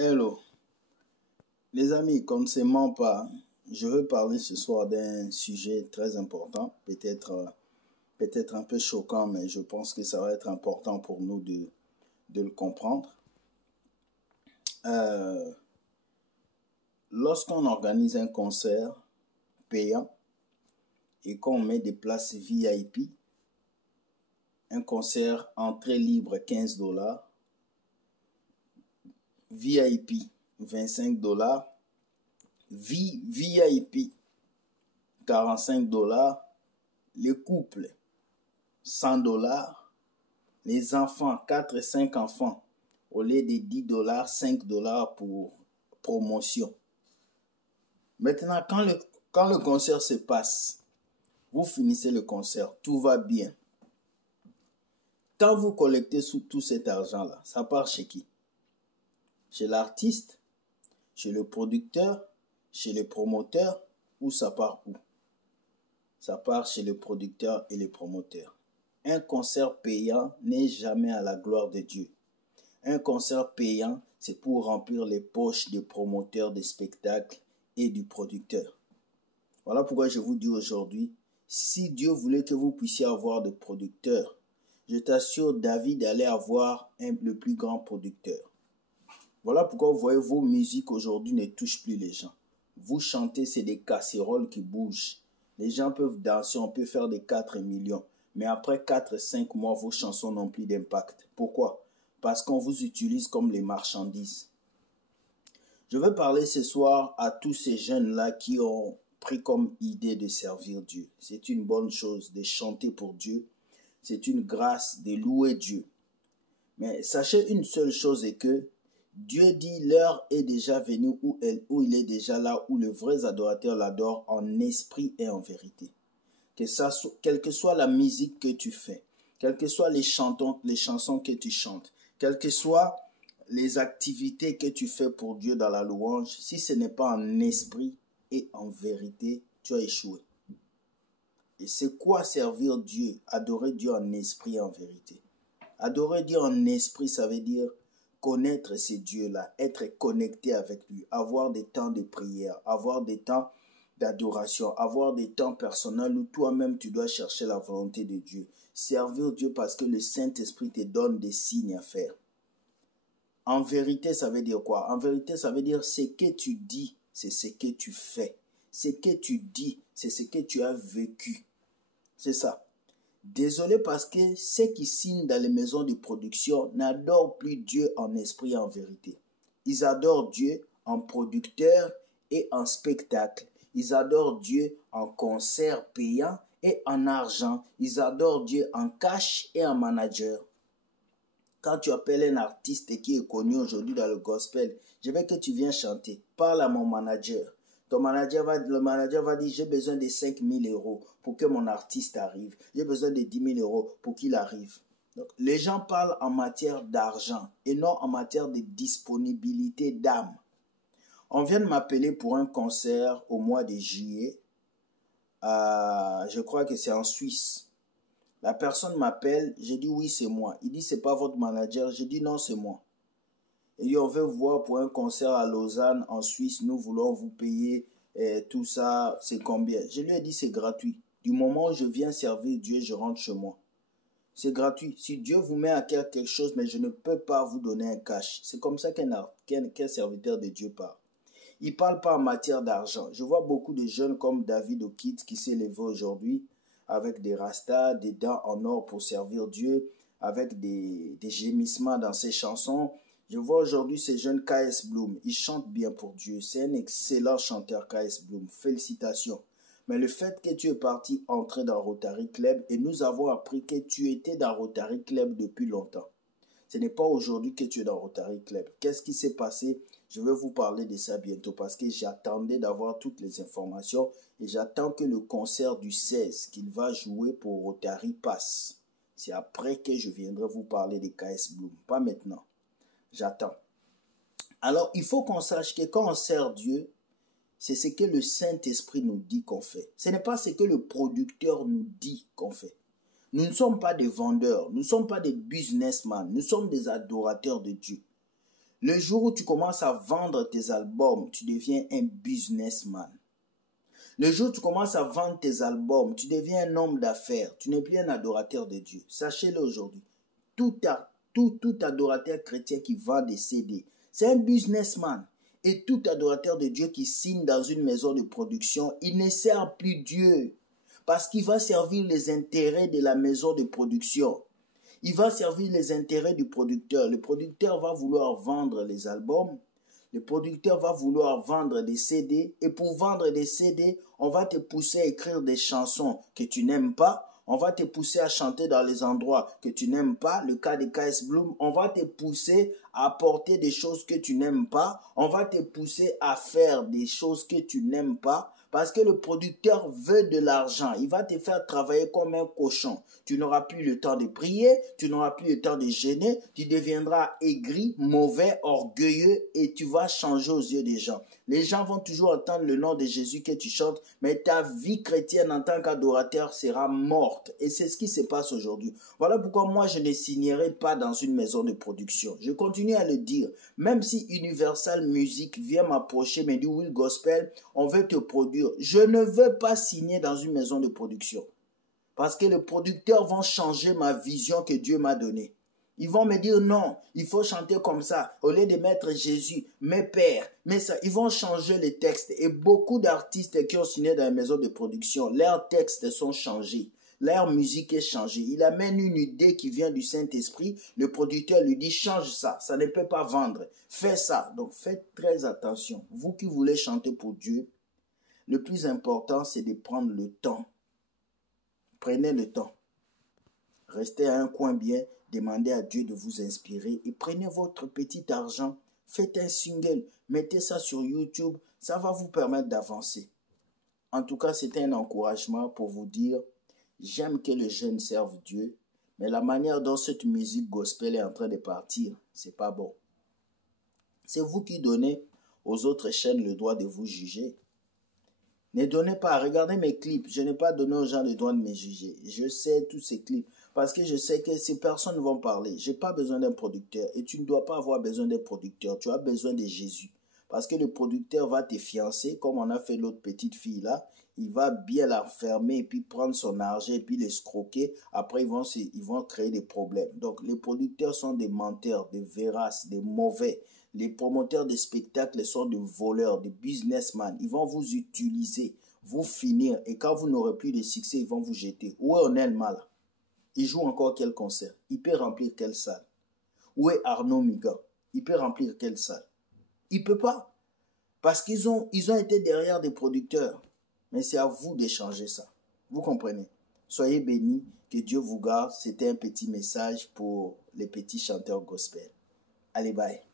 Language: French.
Hello, les amis, comme c'est mon pas, je veux parler ce soir d'un sujet très important, peut-être un peu choquant, mais je pense que ça va être important pour nous de le comprendre. Euh, Lorsqu'on organise un concert payant et qu'on met des places VIP, un concert entrée libre $15, VIP $25, VIP $45, les couples $100, les enfants 4 et 5 enfants au lieu de $10, $5 pour promotion. Maintenant, quand le concert se passe, vous finissez le concert, tout va bien. Quand vous collectez tout cet argent-là, ça part chez qui? Chez l'artiste, chez le producteur, chez le promoteur, ou ça part où? Ça part chez le producteur et le promoteur. Un concert payant n'est jamais à la gloire de Dieu. Un concert payant, c'est pour remplir les poches des promoteurs des spectacles et du producteur. Voilà pourquoi je vous dis aujourd'hui, si Dieu voulait que vous puissiez avoir des producteurs, je t'assure, David allait avoir le plus grand producteur. Voilà pourquoi vous voyez, vos musiques aujourd'hui ne touchent plus les gens. Vous chantez, c'est des casseroles qui bougent. Les gens peuvent danser, on peut faire des 4 millions. Mais après 4-5 mois, vos chansons n'ont plus d'impact. Pourquoi? Parce qu'on vous utilise comme les marchandises. Je veux parler ce soir à tous ces jeunes-là qui ont pris comme idée de servir Dieu. C'est une bonne chose de chanter pour Dieu. C'est une grâce de louer Dieu. Mais sachez une seule chose est que Dieu dit l'heure est déjà venue où il est déjà là, où les vrais adorateurs l'adorent en esprit et en vérité. Quelle que soit la musique que tu fais, quelles que soient les chansons que tu chantes, quelles que soient les activités que tu fais pour Dieu dans la louange, si ce n'est pas en esprit et en vérité, tu as échoué. Et c'est quoi servir Dieu? Adorer Dieu en esprit et en vérité. Adorer Dieu en esprit, ça veut dire connaître ces dieux-là, être connecté avec lui, avoir des temps de prière, avoir des temps d'adoration, avoir des temps personnels où toi-même tu dois chercher la volonté de Dieu. Servir Dieu parce que le Saint-Esprit te donne des signes à faire. En vérité, ça veut dire quoi? En vérité, ça veut dire ce que tu dis, c'est ce que tu fais. Ce que tu dis, c'est ce que tu as vécu. C'est ça. Désolé parce que ceux qui signent dans les maisons de production n'adorent plus Dieu en esprit et en vérité. Ils adorent Dieu en producteur et en spectacle. Ils adorent Dieu en concert payant et en argent. Ils adorent Dieu en cash et en manager. Quand tu appelles un artiste qui est connu aujourd'hui dans le gospel, je veux que tu viennes chanter. Parle à mon manager. Le manager va dire, j'ai besoin de 5 000 € pour que mon artiste arrive. J'ai besoin de 10 000 € pour qu'il arrive. Donc, les gens parlent en matière d'argent et non en matière de disponibilité d'âme. On vient de m'appeler pour un concert au mois de juillet. Je crois que c'est en Suisse. La personne m'appelle, j'ai dit oui, c'est moi. Il dit, c'est pas votre manager. Je dis non, c'est moi. Et on veut voir pour un concert à Lausanne, en Suisse, nous voulons vous payer tout ça, c'est combien? Je lui ai dit, c'est gratuit. Du moment où je viens servir Dieu, je rentre chez moi. C'est gratuit. Si Dieu vous met à faire quelque chose, mais je ne peux pas vous donner un cash. C'est comme ça qu'un serviteur de Dieu parle. Il ne parle pas en matière d'argent. Je vois beaucoup de jeunes comme David Okit qui s'est levé aujourd'hui avec des rastas, des dents en or pour servir Dieu, avec des gémissements dans ses chansons. Je vois aujourd'hui ces jeunes KS Bloom. Il chante bien pour Dieu. C'est un excellent chanteur KS Bloom. Félicitations. Mais le fait que tu es parti entrer dans Rotary Club et nous avons appris que tu étais dans Rotary Club depuis longtemps. Ce n'est pas aujourd'hui que tu es dans Rotary Club. Qu'est-ce qui s'est passé? Je vais vous parler de ça bientôt parce que j'attendais d'avoir toutes les informations et j'attends que le concert du 16 qu'il va jouer pour Rotary passe. C'est après que je viendrai vous parler des KS Bloom. Pas maintenant. J'attends. Alors, il faut qu'on sache que quand on sert Dieu, c'est ce que le Saint-Esprit nous dit qu'on fait. Ce n'est pas ce que le producteur nous dit qu'on fait. Nous ne sommes pas des vendeurs, nous ne sommes pas des businessmen, nous sommes des adorateurs de Dieu. Le jour où tu commences à vendre tes albums, tu deviens un businessman. Le jour où tu commences à vendre tes albums, tu deviens un homme d'affaires. Tu n'es plus un adorateur de Dieu. Sachez-le aujourd'hui. Tout adorateur chrétien qui vend des CD, c'est un businessman. Et tout adorateur de Dieu qui signe dans une maison de production, il ne sert plus Dieu. Parce qu'il va servir les intérêts de la maison de production. Il va servir les intérêts du producteur. Le producteur va vouloir vendre les albums. Le producteur va vouloir vendre des CD. Et pour vendre des CD, on va te pousser à écrire des chansons que tu n'aimes pas. On va te pousser à chanter dans les endroits que tu n'aimes pas. Le cas de KS Bloom, on va te pousser à apporter des choses que tu n'aimes pas. On va te pousser à faire des choses que tu n'aimes pas. Parce que le producteur veut de l'argent. Il va te faire travailler comme un cochon. Tu n'auras plus le temps de prier. Tu n'auras plus le temps de jeûner. Tu deviendras aigri, mauvais, orgueilleux et tu vas changer aux yeux des gens. Les gens vont toujours entendre le nom de Jésus que tu chantes, mais ta vie chrétienne en tant qu'adorateur sera morte. Et c'est ce qui se passe aujourd'hui. Voilà pourquoi moi je ne signerai pas dans une maison de production. Je continue à le dire. Même si Universal Music vient m'approcher, me dit oui, gospel, on veut te produire. Je ne veux pas signer dans une maison de production. Parce que les producteurs vont changer ma vision que Dieu m'a donnée. Ils vont me dire non, il faut chanter comme ça. Au lieu de mettre Jésus, mes pères, mais ça, ils vont changer les textes. Et beaucoup d'artistes qui ont signé dans les maisons de production, leurs textes sont changés. Leur musique est changée. Il amène une idée qui vient du Saint-Esprit. Le producteur lui dit change ça, ça ne peut pas vendre. Fais ça. Donc faites très attention. Vous qui voulez chanter pour Dieu, le plus important c'est de prendre le temps. Prenez le temps. Restez à un coin bien. Demandez à Dieu de vous inspirer et prenez votre petit argent, faites un single, mettez ça sur YouTube, ça va vous permettre d'avancer. En tout cas, c'était un encouragement pour vous dire, j'aime que les jeunes servent Dieu, mais la manière dont cette musique gospel est en train de partir, c'est pas bon. C'est vous qui donnez aux autres chaînes le droit de vous juger. Ne donnez pas, regardez mes clips, je n'ai pas donné aux gens le droit de me juger. Je sais tous ces clips. Parce que je sais que ces personnes vont parler. Je n'ai pas besoin d'un producteur. Et tu ne dois pas avoir besoin d'un producteur. Tu as besoin de Jésus. Parce que le producteur va te fiancer, comme on a fait l'autre petite fille là. Il va bien l'enfermer et puis prendre son argent et puis l'escroquer. Après, ils vont créer des problèmes. Donc, les producteurs sont des menteurs, des véraces, des mauvais. Les promoteurs de spectacles sont des voleurs, des businessmen. Ils vont vous utiliser, vous finir. Et quand vous n'aurez plus de succès, ils vont vous jeter. Où est Onel Mala? Il joue encore quel concert? Il peut remplir quelle salle? Où est Arnaud Miga? Il peut remplir quelle salle? Il ne peut pas. Parce qu'ils ont été derrière des producteurs. Mais c'est à vous de changer ça. Vous comprenez? Soyez bénis. Que Dieu vous garde. C'était un petit message pour les petits chanteurs gospel. Allez, bye.